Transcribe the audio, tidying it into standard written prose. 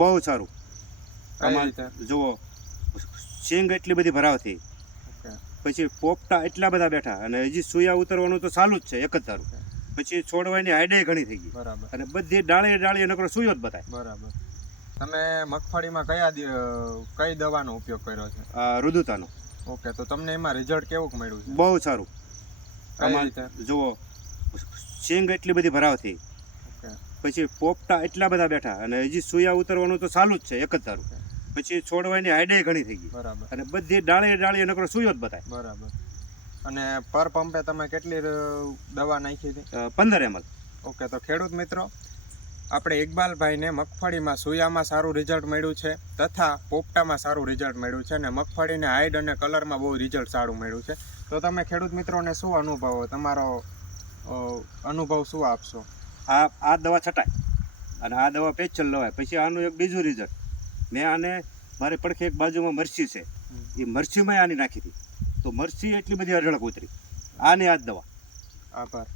બહુ સારું. કઈ આમાં રીતે? જુઓ, સિંગ એટલી બધી ભરાવથી, ઓકે. પછી પોપટા એટલા બધા બેઠા, અને હજી સુયા ઉતરવાનું તો ચાલુ જ છે એક જ ધારું. પછી છોડવાની હાઈડે ઘણી થઈ ગઈ, બરાબર અને બધી ડાળે ડાળીએ નકરો સુયો જ બતાય. બરાબર. તમે મગફળીમાં કઈ દવાનો ઉપયોગ કર્યો છે? આ રુદુતાનો ઓકે, તો તમને એમાં રિઝલ્ટ કેવું મળ્યું છે? બહુ સારું. કઈ આમાં રીતે? જુઓ, સિંગ એટલી બધી ભરાવથી, ઓકે. પછી પોપટા એટલા બધા બેઠા, અને હજી સુયા ઉતરવાનું તો ચાલુ જ છે એક જ ધારું. પછી છોડવાની હાઈડે ઘણી થઈ ગઈ, બરાબર અને બધી ડાળે ડાળીએ નકરો સુયો જ બતાય. બરાબર. અને પર પંપે તમે કેટલી દવા નાખી હતી? 15 ml. ઓકે, તો ખેડૂત મિત્રો, આપણે ઇકબાલભાઈને મગફળીમાં સુયામાં સારું રિઝલ્ટ મળ્યું છે તથા પોપટામાં સારું રિઝલ્ટ મળ્યું છે, અને મગફળીને હાઈડ અને કલરમાં બહુ રિઝલ્ટ સારું મળ્યું છે. તો તમે ખેડૂત મિત્રોને શું અનુભવો, તમારો અનુભવ શું આપશો? આ દવા છટાય, અને આ દવા પેચલ લવાય. પછી આનું એક બીજું રિઝલ્ટ, મેં આને મારી પડખે એક બાજુમાં મરચી છે, એ મરચીમાં આની નાખી હતી, તો મરચી એટલી બધી અઢળક ઉતરી. આની આ જ દવા. આભાર.